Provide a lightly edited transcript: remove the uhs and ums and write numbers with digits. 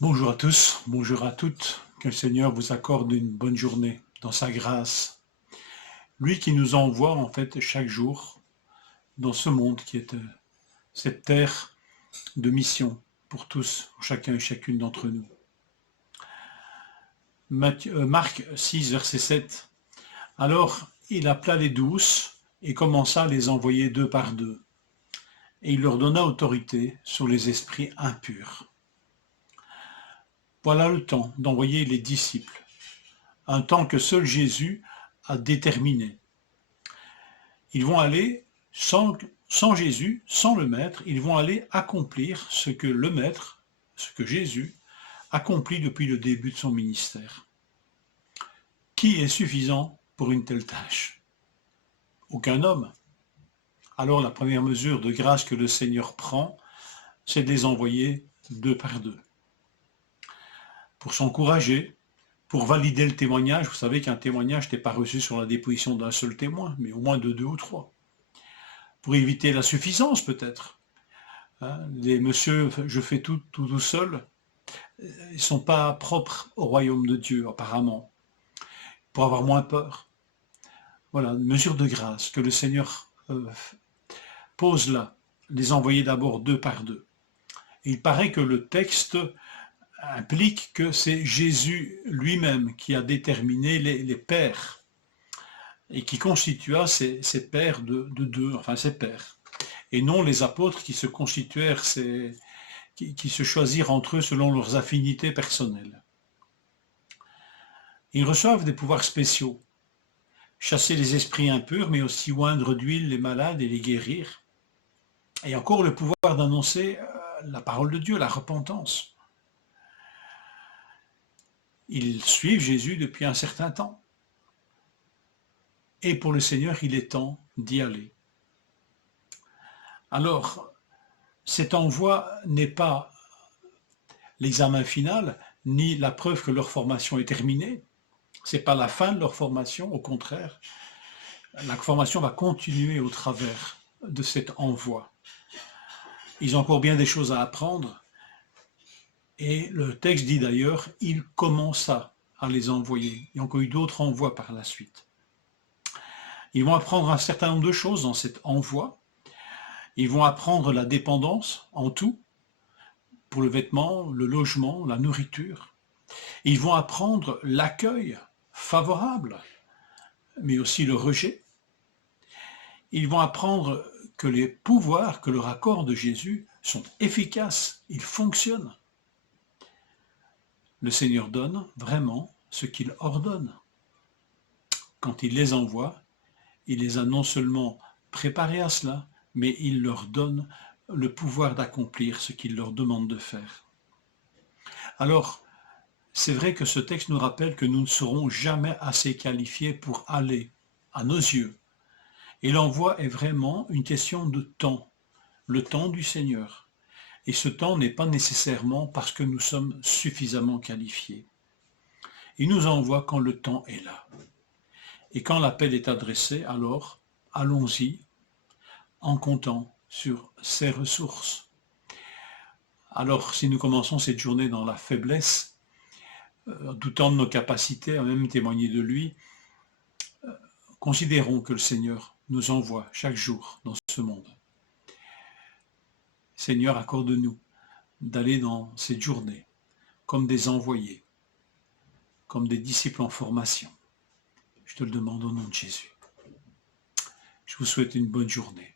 Bonjour à tous, bonjour à toutes, que le Seigneur vous accorde une bonne journée dans sa grâce. Lui qui nous envoie en fait chaque jour dans ce monde qui est cette terre de mission pour tous, pour chacun et chacune d'entre nous. Marc 6, verset 7. Alors il appela les douze et commença à les envoyer deux par deux. Et il leur donna autorité sur les esprits impurs. Voilà le temps d'envoyer les disciples, un temps que seul Jésus a déterminé. Ils vont aller sans Jésus, sans le Maître, ils vont aller accomplir ce que le Maître, ce que Jésus accomplit depuis le début de son ministère. Qui est suffisant pour une telle tâche? Aucun homme. Alors la première mesure de grâce que le Seigneur prend, c'est de les envoyer deux par deux. Pour s'encourager, pour valider le témoignage, vous savez qu'un témoignage n'est pas reçu sur la déposition d'un seul témoin, mais au moins de deux ou trois. Pour éviter la suffisance peut-être. Les monsieur, je fais tout seul, ils ne sont pas propres au royaume de Dieu apparemment, pour avoir moins peur. Voilà, une mesure de grâce que le Seigneur pose là, les envoyer d'abord deux par deux. Et il paraît que le texte implique que c'est Jésus lui-même qui a déterminé les pères et qui constitua ces pères de deux, enfin ces pères, et non les apôtres qui se constituèrent, qui se choisirent entre eux selon leurs affinités personnelles. Ils reçoivent des pouvoirs spéciaux, chasser les esprits impurs, mais aussi oindre d'huile les malades et les guérir, et encore le pouvoir d'annoncer la parole de Dieu, la repentance. Ils suivent Jésus depuis un certain temps. Et pour le Seigneur, il est temps d'y aller. Alors, cet envoi n'est pas l'examen final, ni la preuve que leur formation est terminée. Ce n'est pas la fin de leur formation, au contraire. La formation va continuer au travers de cet envoi. Ils ont encore bien des choses à apprendre. Et le texte dit d'ailleurs, il commença à les envoyer. Il y a encore eu d'autres envois par la suite. Ils vont apprendre un certain nombre de choses dans cet envoi. Ils vont apprendre la dépendance en tout, pour le vêtement, le logement, la nourriture. Ils vont apprendre l'accueil favorable, mais aussi le rejet. Ils vont apprendre que les pouvoirs que leur accorde Jésus sont efficaces, ils fonctionnent. Le Seigneur donne vraiment ce qu'il ordonne. Quand il les envoie, il les a non seulement préparés à cela, mais il leur donne le pouvoir d'accomplir ce qu'il leur demande de faire. Alors, c'est vrai que ce texte nous rappelle que nous ne serons jamais assez qualifiés pour aller, à nos yeux. Et l'envoi est vraiment une question de temps, le temps du Seigneur. Et ce temps n'est pas nécessairement parce que nous sommes suffisamment qualifiés. Il nous envoie quand le temps est là. Et quand l'appel est adressé, alors allons-y en comptant sur ses ressources. Alors si nous commençons cette journée dans la faiblesse, doutant de nos capacités à même témoigner de lui, considérons que le Seigneur nous envoie chaque jour dans ce monde. Seigneur, accorde-nous d'aller dans cette journée comme des envoyés, comme des disciples en formation. Je te le demande au nom de Jésus. Je vous souhaite une bonne journée.